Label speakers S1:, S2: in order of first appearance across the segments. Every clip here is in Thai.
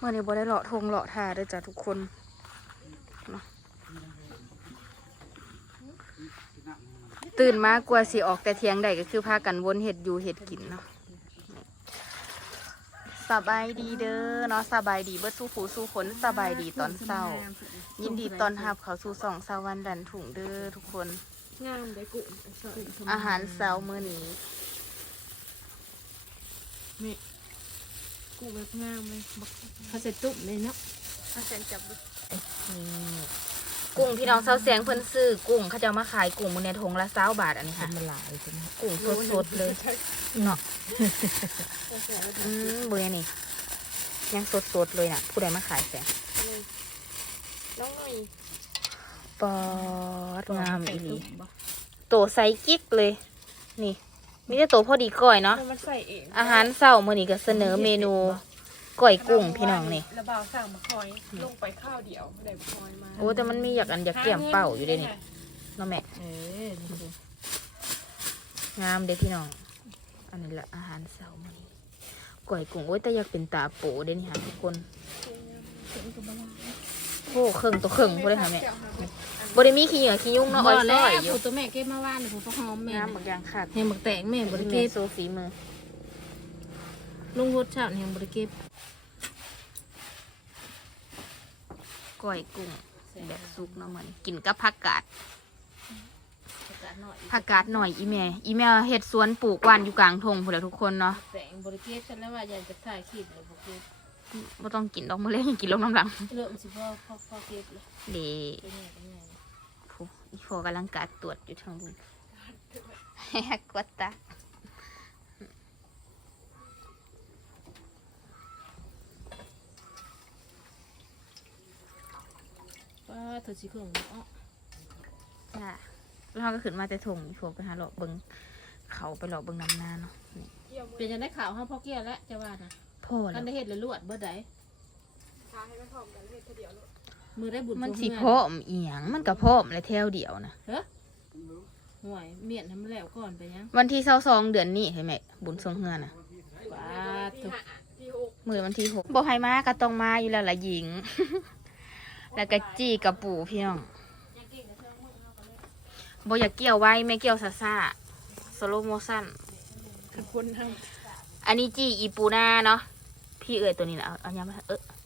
S1: เมื่อนี้บ่ได้เลาะทงเลาะทาเด้อจ้ะทุกคนเนาะตื่นมากลัวสิออกแต่เที่ยงใดก็คือพากันวนเห็ดอยู่เห็ดกินเนาะสบายดีเด้อเนาะสบายดีเบิดสู้ผูสู้คนสบายดีตอนเศร้า ยินดีตอนรับเขาสู่สองสาวันดันถุงเด้อทุกคน
S2: งามได้กุ
S1: อาหารเช้ามื้อนี้
S2: กุแบบงามเลยบักเขาใส่ตุ่มเลยเนาะ
S1: อาจารย์จับนี่กุ้งพี่น้องเซาเสียงเพิ่นซื้อกุ้งเขาจะเอามาขายกุ้งมื้อในถุงละ20บาทอันนี้ค่ะ
S2: มันหลายใช่ไหม
S1: กุ้งสดๆเลยเนาะอืมเบื่อนี่ ยังสดๆเลยน่ะ ผู้ใดมาขายแสง
S2: น้องหน่อย
S1: ปอดงามอีหลีโตไซส์กิ๊กเลย นี่ มีแต่โตพอดีก้อยเนาะ
S2: มันใส่เอง
S1: อาหารเช้ามื้อนี้ก็เสนอเมนูก้อยกุ้งพี่น้องนี่
S2: ระบาวสั่งมาคอย ลงไปข้าวเดียวไม่ได้มาคอยมา
S1: โอ้แต่มันมีอยากอันอยากแก้มเป่าอยู่เด้นี่เนาะแม่
S2: เอองา
S1: มเด้พี่น้อง อันนี้ละอาหารเช้ามื้อนี้ก้อยกุ้งโอ้ยแต่อยากเป็นตาโปเด้นี่ค่ะทุกคนโอ้เครื่องตัวเครื่องบ่ได้ค่ะแม่ บ่ได้มีขี้เหงื่อขี้ยุ่งเนาะอ้อยซอยอยู่
S3: ตัวแม่เก็บมาว่านผมก็หอมแม่
S1: งามบักอย่างขาด
S3: แหงบักแตงแม่บริ
S1: เก
S3: เก็บ
S1: โซฟีมือ
S3: ลุงรสชาติแหงบริเก็บ
S1: ก้อยกุ้งแบบซุกเนาะเหมือนกินกับผักกาดผักกาดหน่อยอีแม่อีแม่เฮ็ดสวนปลูกหวานอยู่กลางทงพุ่นแหละทุกคนเนาะ
S3: แตงบริเก็บฉันแล้วว่าอยากจะถ่ายคลิปเลยบริเก็บ
S1: บ่ต้องกินดอกมะเร็งกินลงน้ำหลัง
S3: เริ่มสิพ่อพ่อพ่อเก็บเลย
S1: เด
S3: เป็นไงเป็นไง
S1: ผู้อีโฟกำลังการตรวจอยู่ทางบุญกวดตา
S3: ป้าเธอสิเครื่องอ๋อ
S1: จ้าแล้วเราก็ขึ้นมาแต่ทงอีโฟไปหาเลาะเบิงเขาไปเลาะเบิงน้ำนาเนาะนี่
S3: เป็นยังได้ข่าวห้าพ่อเกี้ยแล้วจะว่านะ
S1: พ่อ
S3: กั
S1: แล้
S3: น
S1: ว
S3: ได้เห็ดเลยลวดเบ่ได้
S2: ทาให้มันพร้อมกันเลยทีเดียวเลย
S3: มือได้บุญ
S1: มันสิ
S3: เพื่
S1: พร้อมอีหยังมันก็พร้อมเลยแถวเดียวนะ
S3: ห่วยเมียนทำแล้วก่อนไปยัง
S1: วันที่เศร้าซองเดือนนี้เห็นไหมบุญทรงเฮือน่ะ
S3: ป้า
S2: ที่
S3: ถูก
S2: ห้าที่หก
S1: มือวันที่หกบอกให้มาก็ต้องมาอยู่แล้วล่ะหญิง แล้วก็จี้กับปู่พี่น้องบอยากเกี่ยวไว้ไม่เกี่ยวซาซาสโลโมชั่น
S2: คือคนท
S1: อันนี้จี้อีปูนาเนาะพี่เอ๋ยตัวนี้นะเอาเอาย้ำมาเออนั่นแหละ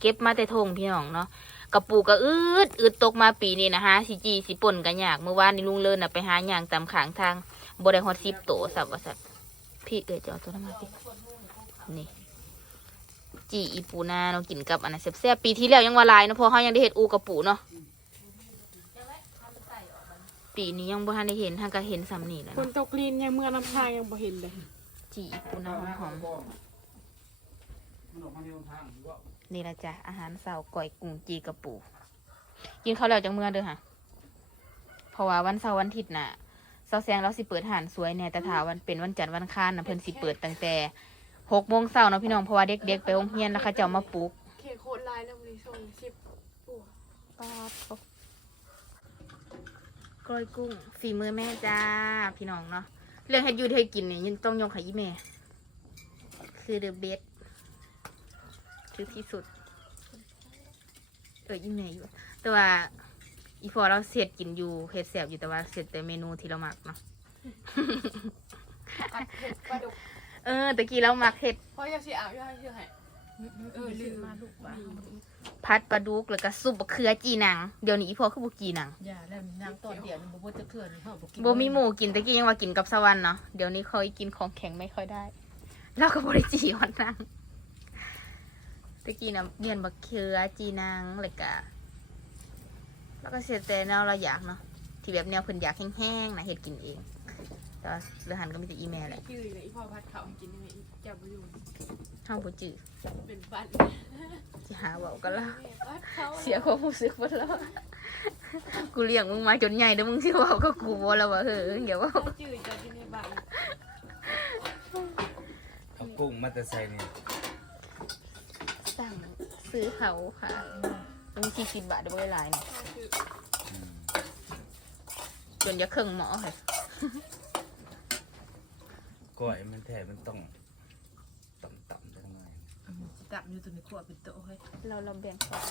S1: เก็บมาแต่ทงพี่น้องเนาะกระปูกระอืดอืดตกมาปีนี้นะฮะสิจีสิป่นกันยากเมื่อวานนี้ลุงเลินน่ะไปหาอย่างตามขางทางบได้ฮอดซิปโตสับวสัตพี่เอ๋ยจะเอาตัวนั้นมาสินี่จีอีปูนาเนาะกินกับอันนั้นแซ่บๆปีที่แล้วยังว่าหลายเนาะเพราะเขายังได้เห็ดอูกับปูเนาะปีนี้ยังบ่ทันได้เห็นทางก็เห็นซ้ำนี่แหล้วำ
S2: คนตกลีนยังเมื่อน้ำชายังบ่เห็นเลย
S1: จีอีปูนาหอมๆ นี่ละจ้ะอาหารเสาร์ก่อยกุ้งจีกับปูกินข้าวแล้วจังเมื่อเด้อค่ะ เพราะว่าวันเสาร์วันอาทิตย์น่ะเสาร์แซงเราสิเปิดหานสวยแน่แต่ถ้าวันเป็นวันจันทร์วันอังคารน่ะเพิ่นสิเปิดตั้งแต่หกโมงเช้าเนาะพี่น้องเพราะว่าเด็กๆไปโรงเรียนแล้วเขาเจ้ามาปลุก
S2: เคโคตรลายแล้วมีส่งชิปปัว
S1: กล้อยกุ้งฝีมือแม่จ้าพี่น้องเนาะเรื่องเฮ็ดอยูเธอกินเนี่ยยังต้องยกให้อีแม่ คือเดอะเบส คือที่สุด เอออีแม่อยู่ แต่ว่า อีพอเราเสร็จกินอยู่เฮ็ดแสบอยู่แต่ว่าเสร็จแต่เมนูที่เรามักเนาะ
S2: อัดเผ็ดปลาดุก
S1: เออตะกี้เรามักเฮ็ด
S2: เพราะอยากสิอ่าวอยากเชื่อให้เออลืมมาลูกบ้า
S1: พัดปลาดุกแล้วก็ซุปบะเขือจีหนัง เดี๋ยวนี้อีพอคือบ่กีหนัง
S3: อย่าแล้วนางตอนเดียวนี่บ่ว่าจะเถื่อนนี่เขาบ่กิน
S1: บ่มีหมูกินตะกี้ยังว่ากินกับสวรรค์เนาะ เดี๋ยวนี้ค่อยกินของแข็งไม่ค่อยได้ เราก็บริจีวันนัง ตะกี้นะเรียนบักเขือจีนางเลยกะแล้วก็เสียแต่แนวเราอยากเนาะที่แบบแนวเพิ่นอยากแห้งๆนะเฮ็ดกินเอง แต่ว่าเรือหันก็มีแต่อีแม่แหละ
S2: ชื่อเลยอีพ่อพัดเขาให้กินยังไงจับไปอยู่
S1: เฮาบ่จื้อ
S2: เป็นฟัน
S1: สิหาเว้ากันละ
S2: พัดเขา
S1: เสียความรู้สึกบ่แล้วกูเลี้ยงมึงมาจนใหญ่แล้วมึงสิเว้ากับกูบ่แล้วว่าเฮ้ออย่าเว้า
S2: เขาจืดจะกินในบ้าน
S4: เอากุ้งมาแต่ใส่นี่
S1: สั่งซื้อเขาค่ะมึง40บาทได้บ่หลายเนาะ
S4: อืม
S1: จนจะครึ่งหมอค่ะ
S4: ก้อยมันแท้มันต้องต่ำๆจังหน่อย
S3: ตตับอยู่ตัวนี้ขวดเป็นโต๊ะเฮ้ย
S1: เราเราแบ่งก่อน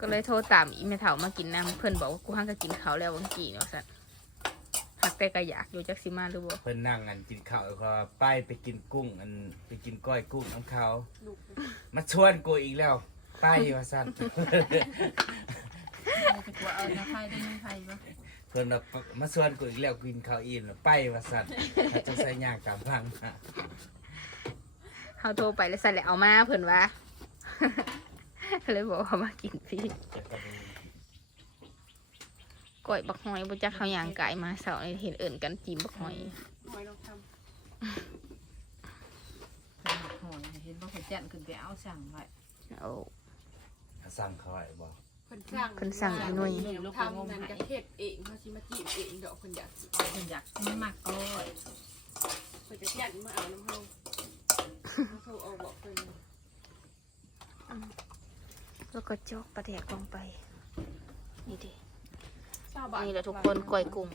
S1: ก็เลยโทรตามอีเมถามากินน้ำเพื่อนบอกว่ากูห้างก็กินเขาวแล้ววังกี่เนาะสัตว์หั กแต่ก็อยากอยู่จักซิมาหรือบ่
S4: เพิ่นนั่งกันกินข้าวแล้วก็ป้ายไปกินกุ้งอันไปกินก้อยกุ้งน้ำเขา
S2: ลูก
S4: มาชวนกูอีกแล้วไปว่าซั่น
S3: เราจะกลัวเอาน้ำไฟได้น้ำไฟปะ
S4: เพิ่นว่ามาชวนกูอีกแล้วกินข้าวอิ่มแล้วไปว่าซั่นถ้าจะใส่ย่างตามทางมา
S1: เขาโทรไปแล้วสั่นแหละเอามาเพื่อนว่า เลยบอกว่ามากินพี่
S4: จะก็มี
S1: ก้อยบักหอยบุจักเขาอย่างไก่มาเสาร์นี้เห็นเอิ่นกันจีมบักหอย
S2: หอยลองท
S3: หอยเห็นว่าเขาจันขึ้นไปเอาสั่งไว้
S1: โอ้
S4: สั่งเขาไว้บ่ำ
S2: เพิ่นสร้าง
S1: เพิ่นสั่งอีหน่วย
S2: ทำนั่นกะเทศเองเขาชิมาจีบเองดอกเพิ่นอยากกิน
S3: เป็นอยากมันมากก้อย
S2: เพิ่นจะยันมาเอาน้ำเฮาเขาโทรเอาบอกเพิ่น
S1: แล้วก็จอกปลาแดกลงไปนี่ดิ
S2: ชาวบ้า น
S1: นี่แหละทุกคนก้อยกุ้ง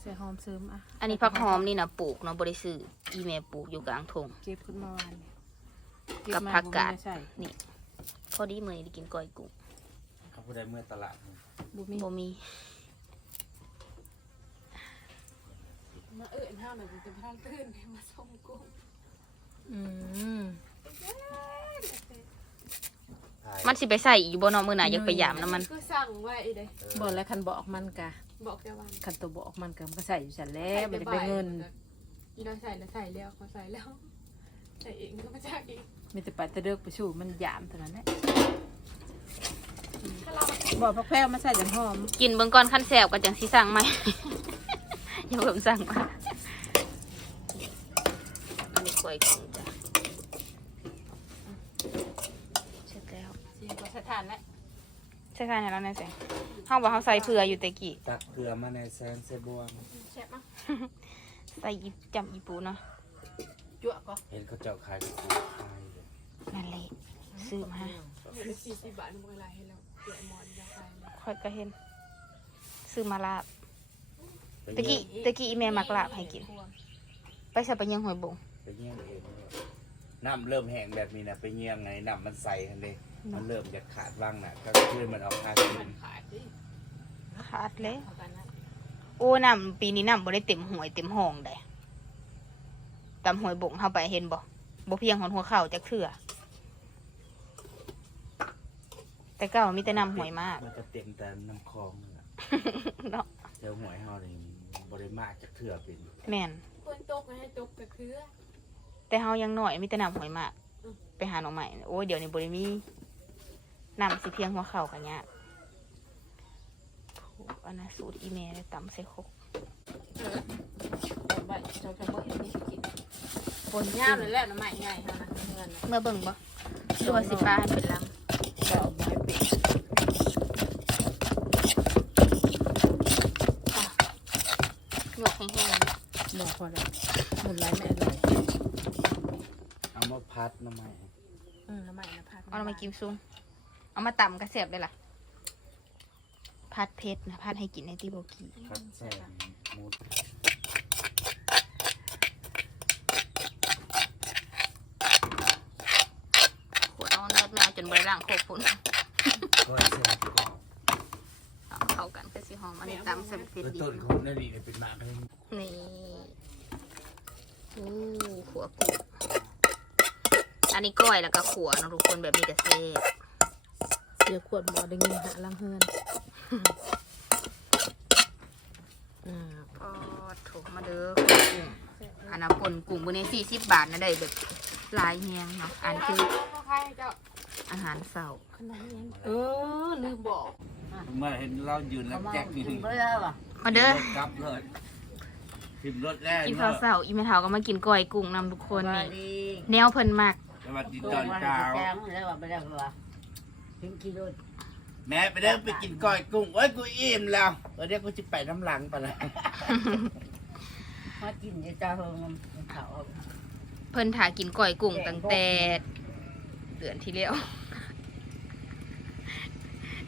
S3: ใส่หอมซึมอะ
S1: อันนี้ผักหอมนี่นะปลูกเนาะบริสืออีเมปลูกอยู่กลางทง
S3: เก็บขึ้นมาวันนี้
S1: กับผักกาด
S3: ใส่
S1: พอดีมือนี้ได้กินก้อยกุ้ง
S4: เขาผู้ใดเมื่อตลาด
S3: บุมี
S1: บ่มี
S2: มาเอิ้นเฮาน่ะเป็นทางตื่นมาส่งกุ้ง
S3: อืม
S1: มันสิไปใส่อีกบ่เนาะมื้อหน้าอยากไปยามน้ำมัน
S2: ก็สั่งไว้เด้
S3: บอกแล้วคันบอกมันกะ
S2: บอกแต่วัน
S3: คันตัวบอกมันกะมันก็ใส่อยู่ฉันแล้วมันจะได้เงิน
S2: อีน้อยใส่แล้วใส่แล้วเขาใส่แล้วใส่เองก็มาจากเอง
S3: มีแต่ไปแตะเลิกไปสู่มันยามเท่านั้นแหละ
S2: ถ้าเรา
S3: บอกพักแพ้วมาใส่จังหอม
S1: กินเบิ่งก่อนคันแซ่บก็จังสิสั่งใหม่อย่าเพิ่มสั่งมาอันนี้ก้อยกุ้งจ้ะเสร็จแล้ว
S3: สิก็สถานแล้ว
S1: ใช่ค่ะเนี่ยเราในแสงเฮาว่าเฮาใส่เผื่ออยู่แต่กี้
S4: ตักเกลือมาในแซนเซบวง
S2: แซ่บมั้ง
S1: ใส่อีจำอีปูเนาะ
S3: จั่วก็
S4: เห็นเขาเจ้าขายกับกูขายเลย
S1: นั่นแหละซื้อมา
S2: เห็นสี่สิบบาทมันอะไรให้เราเกี่ยวมอนยาใส่เลย
S1: ค่อยก็เห็น ซื้อมาลาบ
S4: ไป
S1: ตะ
S4: เยี่
S1: กี้
S4: ยม
S1: ตะกี้อีแม่มักลาบให้กิน ไปใส่ไปยังหอยบง
S4: ไปเยี่ยมเองน้ำเริ่มแห้งแบบนี้นะไปเยี่ยมไงน้ำมันใสกันเลย มันเริ่มจะขาดว่างน่ะก็คือมันออกมากิ
S2: มันนขายดิ
S1: ขาดเลย
S2: เอากันนะ
S1: โอ้น้ำปีนี้น้ำบ่ได้เต็มหวยเต็มห้องได้ตำหวยบงเข้าไปเห็นบ่บ่เพียงหอนหัวเข่าจักเถื่อแต่เก้ามีแต่น้ำหวยมาก
S4: มันจะเต็มแต่น้ำคลองนี่แหละ
S1: เนาะ
S4: เจ้าหวยเฮานี่บริมาจากเถื่อเป็น
S1: แม่น
S2: ควรตกนะให้ตกกระเคือ
S1: แต่เฮายังหน่อยมีแต่น้ำหวยมาก
S2: อืม
S1: ไปหาหน่อใหม่โอ้ยเดี๋ยวนี้บ่ได้มี น้ำสิเพียงหัวเข่ากันยากโอ้อันนั้นสูตรอีเมลเลยตำใส่ครก
S3: ใบเจ้าจะบ่เห็นนี่กิน
S1: ปน
S3: ย่ามเลยแหละน้ำใหม่ไงเท่านั้นเงิน
S1: เมื่อเบิ่งบ่ดูว่าสิฟ้าให้เป็นลัง
S3: ดอกไม้เป็ด
S1: หยกแห้ง
S3: หมอพอแล้วหมุนไรแม่เลย
S4: เอามาพัดน้ำไม้
S3: อืมน้ำใหม่นะพัก
S1: ๆเอามากินซุ่ม เอามาตำกระเสียบเลยล่ะ พัดเพชรนะพัดให้กินในที่โบกี
S4: พัดแซ่หมู
S1: ขวดเอาเนื้อแมวจนใบล่างโคกพุ่น
S4: ก็แซ่บก็
S1: เอาเข้ากันก็สิหอมอันนี้ตำใส่เพชร
S4: แล้ว
S1: ดี
S4: ต้นของนั่นนี่เป็นหมากเลย
S1: นี่อู้ขัวกุ้งอันนี้ก้อยแล้วก็ขัวเนาะทุกคนแบบนี้จะเซ่บ
S3: เดี๋ยวขวดหมอได้เงินหาลังเฮือนอืม
S1: พอถูกมาเด้อขัวกุ้งอันนั้นปนกุ้งบนนี้สี่สิบบาทนะได้แบบหลายเฮียงเนาะอันคือ
S2: เขาใครเจ้า
S1: อาหารเสา
S3: ขนมยังเออลืมบอก
S4: เมื่อเห็นเรายืนแล้วแจ็คนี่
S1: มาเด้อ
S4: รถกลับเลยทิมรถแรก
S1: กิน
S4: เน
S1: ข้าว
S4: อะ
S1: เสาอีเมทาวก็มากินก้อยกุ้งนำทุกคนนี่แนวเพิ่นมาก
S4: สวัสดีตอนเช้า
S5: ถึงกิโล
S4: แม่ไปเด้อไปกินก้อยกุ้งโอ้ยกูอิ่มแล้วเออเดี๋ยวกูจะไปน้ำหลังไปละ
S5: มากินจะจ้าเฮงเขา
S1: เพิ่นถ่ากินก้อยกุ้งตั้งแต่เดือนที่แล้ว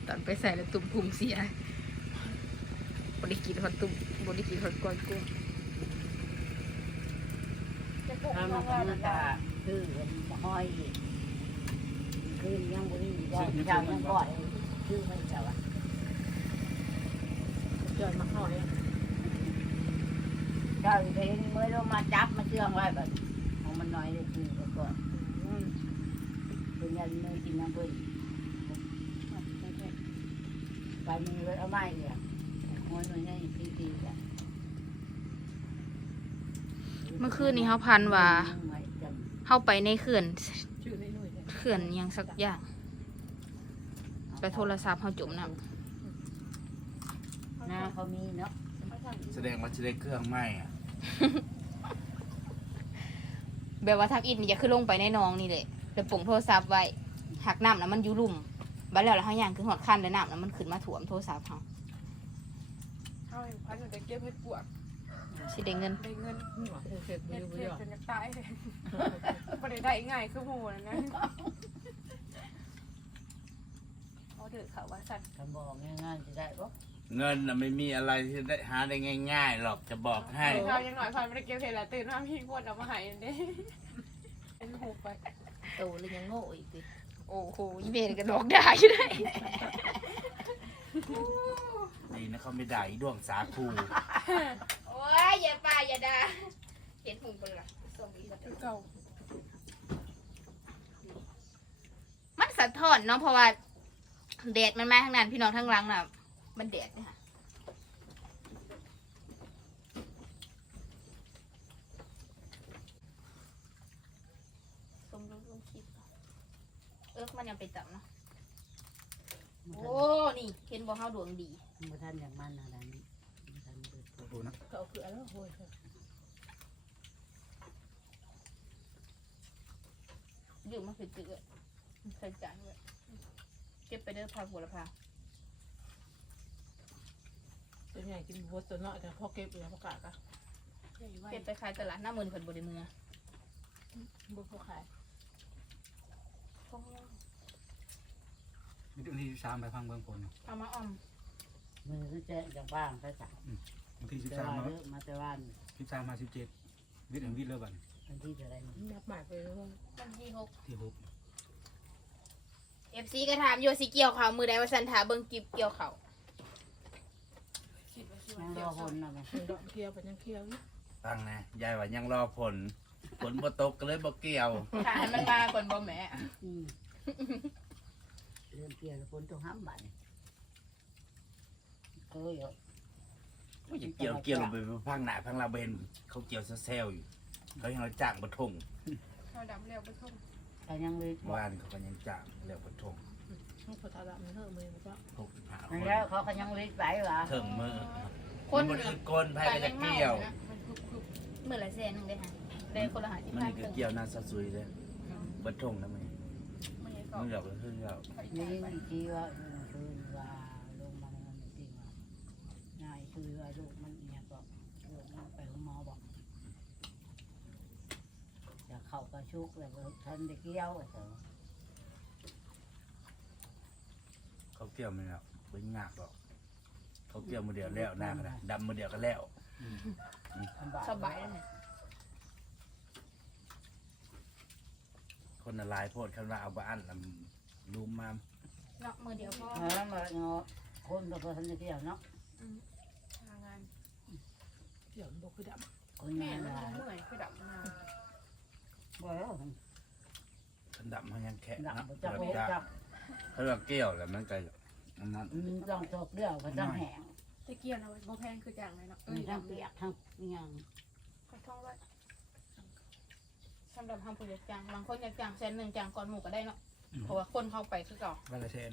S1: ตอนไปใส่แล้วตุ่มพุ่มเสียบริกินฮอตตุ่มบริกินฮอตก้อยกุ้ง
S2: จะกุ๊ก
S5: ถ้า
S2: ล
S5: มัน
S2: ง
S5: ก็
S2: แล้ว
S5: มั
S2: นะ
S5: นจะคือมันห้อยอีก คือยังบุรีได้เจ้ายังก่อยคือมันจะว่า
S3: จอยมาหอย
S5: เจ้าเพลงเมื่อลงมาจับมาเชื่องไว้แบบของมันน้อยเลยคือก่อน
S3: อืม
S5: เป็นยันเลยกินน้ำเพิ่นไปมือเอาไม้เนี่ยหัวหน่วยนี่พี่พี่กัน
S1: เมื่อคืนนี้เขาพันว่าเข้าไปในเขื่อน ขื่อนหยังสักอย่าง ไปโทรศัพท์เขาจมน้
S5: หน้าเขามีเนาะ
S4: แสดงว่าจะได้เครื่องไหม้อะำ
S1: แบบว่าทักอินอย่าขึ้นลงไปในหนองนี่เลยแต่ปุ่งโทรศัพท์ไว้หักน้ำแล้วมันอยู่ลุ่มบัดแล้วแล้วเขาย่างคือหอดขั้นแล้วน้ำแล้วมันขึ้นมาถ่วมโทรศัพท์เขา
S2: เอาพันหนึ่งได้เก็บให้ปวด
S1: สิได้เงิน
S2: ได้เงิน
S3: หัวเสร็จ
S2: เฮ็
S3: มี
S2: ด
S3: อยู่
S2: เฮ็ด
S3: บ่
S2: จนจะตายเลยบ่ได้ได้ง่ายคือหมู่นั่นนะเอาเถอะค่ะว่าสัตว์
S5: คำบอกง่ายๆจะได้ปะ
S4: เงินน่ะไม่มีอะไรที่ได้หาได้ง่าย ๆ หรอกจะบอกให้
S2: เรายังหน่อยพันไม่ได้เก็บเห็ดละตื่นมาพี่ปวดเอามาใหายเด้เป็นหูไป
S3: โตเลยยังโง่อีกติ
S1: โอ้โหยี่เบนกระดอกได้อยู่ได้
S4: ดีนะเขาไม่ได้อีด้วงสาคู
S1: โอ้ยอย่าป่าอย่าด่าเห็นหุ่งเปล่าส่งอีกแล้ว
S2: คือเก่า
S1: มันสะท้อนเนาะเพราะว่าแดดมันมาทางนั้นพี่น้องทางหลังน่ะ มันแดดเนี่ยค่ะสมรู้ร่วมคิดเอิกมันยังไปจับเนาะโอ้นี่เห็นบ่เฮาดวงดี
S5: เมื่อท่านอย่างมันอะไรนี้ท่านเปิด
S4: โอ้โหนะ
S3: ก็เอาคืออะไรโอ้ย
S1: ยืมมาคือจืดใส่จานด้วยเก็บไปเด้อพาหัวละพา
S3: ตัวใหญ่กินบัวตัวน้อยแต่พ่อเก็บแล้วประกาศก็
S1: เก็บไปขายตลาดหน้ามือเพิ่นบ่ได้มือง
S3: บัวเขาขายพ่อ
S6: มีวัวนที่สิบสามไปพังเมืองพล
S1: เอามาออม
S5: มือก็แจ้งจากบ้านไปสั่ง
S6: วันที่สิบ
S5: แต่
S6: สาม
S5: ว่า
S6: มา
S5: เลิกมาแต่วัน
S6: สิบสามมาสิบเจ็ดวิทย์ถึงวิทย์เลิกกัน
S5: วันที่เท่าไหร
S3: นับหมายไปเลย
S1: วันที่หก
S6: ที่หก
S1: เอฟซีก็ถามอยู่สิเกี่ยวเขาวมือใดว่าสันถาเบิ่งกิบเกี่ยวเขาว
S2: คิดว่าสิ
S5: นั่
S2: ว่าง
S5: ร
S2: เกี่ย
S5: อ
S2: ว
S5: คนนะมัน
S3: มันดอกเคี้ยวไปยังเคี้ยวอยู่
S4: ฟังนะยายว่ายังรอผล ผลบ่ตกก็เลยบ่เกี่ยว
S1: ถาให้มันมาก่อนบ่แหม่
S5: อืมเรื่องเกี่ยวกับคนต้องห้ามบัตรเอ้ยเห รอ
S4: จะเกี่ยวเกี่ยวลงไปพังหน้าพังหลาเบน เขาเกี่ยวเซลล์อยู่ เขายังเราจ้างบะทง
S2: เขาดำแล้วไปทุ่ม
S5: แต่ยังเลย
S4: ว่านเขาก็ยังจ้างแล้วบะทง
S3: ต้องขอตาดำมันเถอะมือมันก็
S4: หกสิบห้าค
S5: นั่น
S4: น
S5: แล้วเขาก็ยังเล็กไปว่ะ
S4: เถิงมือ
S1: คน
S4: มันอึดก้นไพ่ก็จะเกี่ยว
S2: มันคือคือ
S1: มือละแสนหนึงได้ค่ะได้คนละหาที่
S4: มัน
S1: พัน
S4: นี่
S1: ค
S4: ก็
S1: รึ่ง
S4: เกี่ยวหน้าสะซุยเลยบะทงนะมัน
S2: มันยังเก่า
S4: มือเราก็คือเรา
S5: นี่อีกทีว่าคือว่าลงมาแล้วมันจริงว่า ง่ายคือว่าลูกมันเนี่ยบอกลูกมันไปหาหมอบอกจะเข้ากระชุกแล้วก็ท่านได้เกี่ยวอะเถอะ
S4: เขาเกี่ยวมันแล้วเป็นยากหรอกเขาเกี่ยวมือเดียวแล้วหน้าก็ได้ดำมือเดียวก็แล้ว
S5: ลำบาก
S1: สบายแล้วเนี่ย
S4: คนละลายโพดคันว่าเอาบะอันลำลุมมา
S1: เนาะมือเดียวพอ
S5: เออมาเนาะคนก็พอท่านได้เกี่ยวเนาะ
S2: ทางงาน
S3: เดี๋ยวมันบอกคือด
S5: คน
S2: แม่
S5: งาน
S2: มัน
S5: ได้
S2: เมื่อยคือดำมา
S5: บ่แล้ว
S4: คันดำเขายังแข็ง
S5: หนัก
S4: เนาะ
S5: บ่จับ
S4: แบบ
S5: บ่
S4: นี้
S5: จับ
S4: เขาว่าเกี่ยวแล้วมันก็อันนั้น
S5: อืมต้องตกเดียวก็ต้องแห้ง
S2: ตะเกียบเอาไว้บ่แพงคือจังเลยเนาะเอ้
S5: มี
S2: ย
S5: ทั้ง
S2: ดำ
S5: เปี
S2: เปี
S5: ย
S2: ย
S5: กทั้งอิหยัง
S2: กท่องไว้
S1: สำหรับทำผู้อยากจ้างบางคนอยากจ้างแสนหนึ่งจ้างก่อนหมู่ก็ได้เนาะเพราะว่าคนเข้าไปคือเก่า
S6: วันละแสน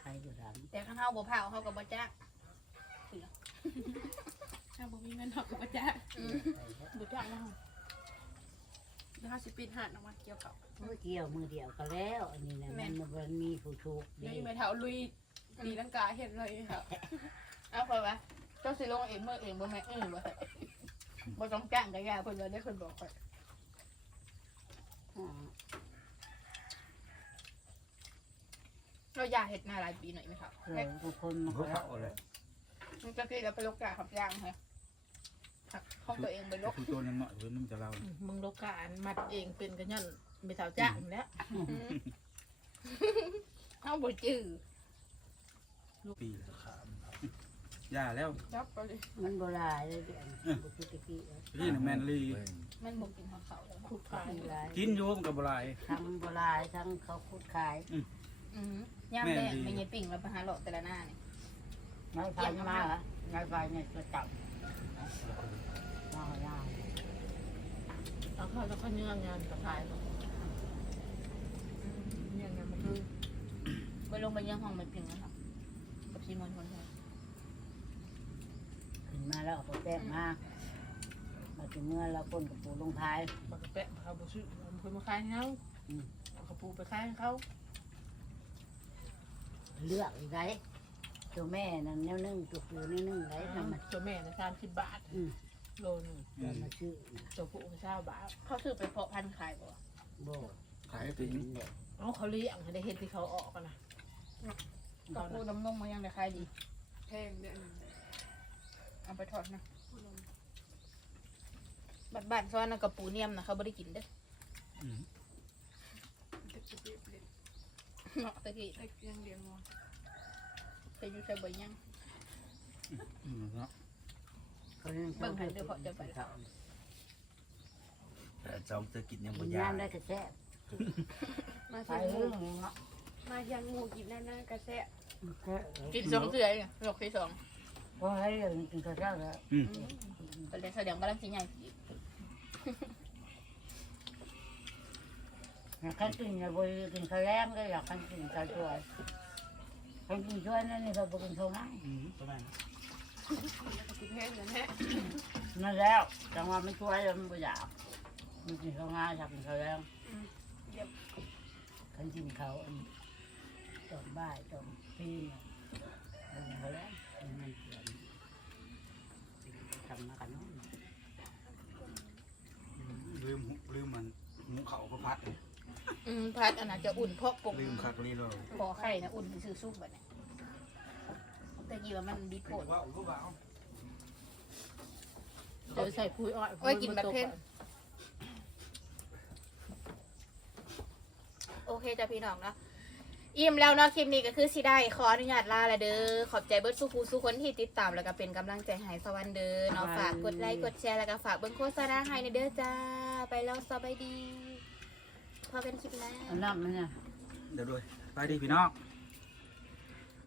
S5: ใครอยู่ดัน
S1: แต่ข้างเฮาบ่พาเขาก็บ่จ้าง
S2: ถ้าบ่มีเงินหอกก็จะ
S1: อืมบ่จ้างแล้ว
S2: เดี๋ยวเขาสิปิดหาดออกมาเกี่ยวเขา
S5: มือเกี่ยวมือเดียวก็แล้ว อันนี้นะมันมันมีผู้ทุกข์
S2: เดี๋ยว
S5: ดี
S2: อีเมทาลุยตีลังกาเห็นเลยค่ะ
S1: เอาไปวะเจ้าสิลงเองเมื่อเองบ่แม่เออบ่บ่ต้องจ้างก็ยาเพิ่นว่าได้เพิ่นบอกไป
S5: อ่า
S1: เราอยากเห็ดหน้าหลายปีหน่อยไหมครับ
S5: เราทุกคนมัน
S6: หั
S5: ก็
S6: วเขาเลย
S1: มันจะกี้เราไปลกกาขับย่างค่ะขับของตัวเองไปลก
S6: คือตัวนึงเนาะเว้ยมันจะเล่า
S3: มึงโลกการมัดเองเป็นกันยันไม่เท่าจ้างแล้ว
S1: เอาบ่จื้อ
S6: ปีแล้วย่าแล้ว
S2: จับไปเลย
S5: มันโบราณเลยเดี๋ยวบุกตะกี้
S6: นี่น่ะแมนลี
S1: มันบ่กินของเขาแล้ว
S3: ขุดขาย
S5: โบราณ
S6: กินโยมกับบ่หลาย
S5: ทั้งโบราณทั้งเขาคุดขาย
S1: อือๆย่ามแรกไม่ใช่ปิ่งแล้วไปหาเลาะแต่ละหน้านี่
S5: นายไฟมาเหรอนายไฟเนี่ยจะจับมาหน้า
S3: เอาเข้าแล้วก็เนื้องานกระขายเนาะเนื้องานมันคือ
S1: ไปลงไปยังห้องไม่ปิ่งแล้วค่ะกับซีมอนคนไทย
S5: ขึ้นมาแล้วเอาแป้งมามาถึงเมื่อเราคนกับปูลงท้าย
S3: ปากกระแปะเขาบุซื้อมันเพิ่นมาขายให้เขาเอากระปูไปขายให้เขา
S5: เลือกอีกไร ตัวแม่นั่นแนวนึ่งตัวปูแนวนึ่งไรทำมัน
S3: ตัวแม่นะสามสิบบาท
S5: อืม
S3: โลหนึง
S5: เดี๋ยวมาซื้อ
S3: ตัวผู้ก็เช้าบาท
S1: เขาซื้อไปเพาะพันธุ์ขายบ่
S5: โบ
S6: ขายถึง
S5: เด็ก
S3: เอาเขาเลี้ยงให้ได้เห็นที่เขาออกกันนะ
S1: กับปูน้ำนมมันยังได้ขายดี
S2: แพงเนี่ยอันนั้น
S1: เอาไปทอดนะบัดบ้านซ้อนนะกับปูเนียมนะเขาบ่ได้กินเด้อ
S6: อืม
S2: เด็กจะเปรี้ยว
S1: เนาะตะกี้
S2: เด็กยังเลี้ยงวัว
S1: ไปอยู่ใส่บ่ยัง
S6: อืมเนาะ
S5: เขาเรื่อง
S1: เบิ่งให้เด้อเพราะจะไป
S4: แต่จอมจะกินยังบ่
S5: กิน
S4: ยาก
S5: น้ำได้กระแทก
S2: มา
S5: ไป
S2: เชียง
S5: เรื่องเนาะ
S2: มาเชียงงูกินหน้าหน้ากระแสะ
S1: กินสองเทื่อเนี่ยหลอกที่สอง
S5: เพราะให้เรื่องกินกระแทกแล้ว
S6: อืม
S1: ไปเลยแสดงกำลังสิใหญ่อีก
S5: ขั้นกินเนี่ยบริกินข้าวแรงเลยอยากขั้นกินข้าวช่วย ขั้นกินช่วยนั่นนี่เราบกินข้าวง่าย
S6: อืมประมาณนั้น
S2: กินแพงนะแม่
S5: นั่นแล้วจังหวะไม่ช่วยแล้วมันไม่อยากมันกินข้าวง่ายอยากกินข้าวแรงขั้นกินข้าวอันตอนบ่ายตอนปีเนี่ยมันข้าวแรงมันเปลี่ยนทำมากันเนาะ
S6: ลืมลืมมันหมูเขาก็พัด
S1: อืมพัดอันน่ะจะอุ่นเพราะกบ
S6: ลืมคักลีเลย
S1: พอไข่นะอุ่นซื้อซุปแบบนี้แต่กี้ว่ามันดีโพด
S6: ว่าก็ว่า
S3: เดี๋ยวใส่ปุ๋ยอ้อย
S1: โอ้ยกินแบบเผ็ดโอเคจ้ะพี่น้องเนาะอิ่มแล้วเนาะคลิปนี้ก็คือสิได้ขออนุญาตลาละเด้อขอบใจเบิร์ดสุภูสุคนที่ติดตามแล้วก็เป็นกำลังใจให้สวรรค์เด้อเนาะฝากกดไลค์กดแชร์แล้วก็ฝากเบิ่งโฆษณาให้ในเด้อจ้า ไปแล้วสบายดี พอกันคลิปหน้า
S5: อันนั้นมันเนี่ย
S6: เดี๋ยวด้วยไปดีพี่น้อง
S1: บ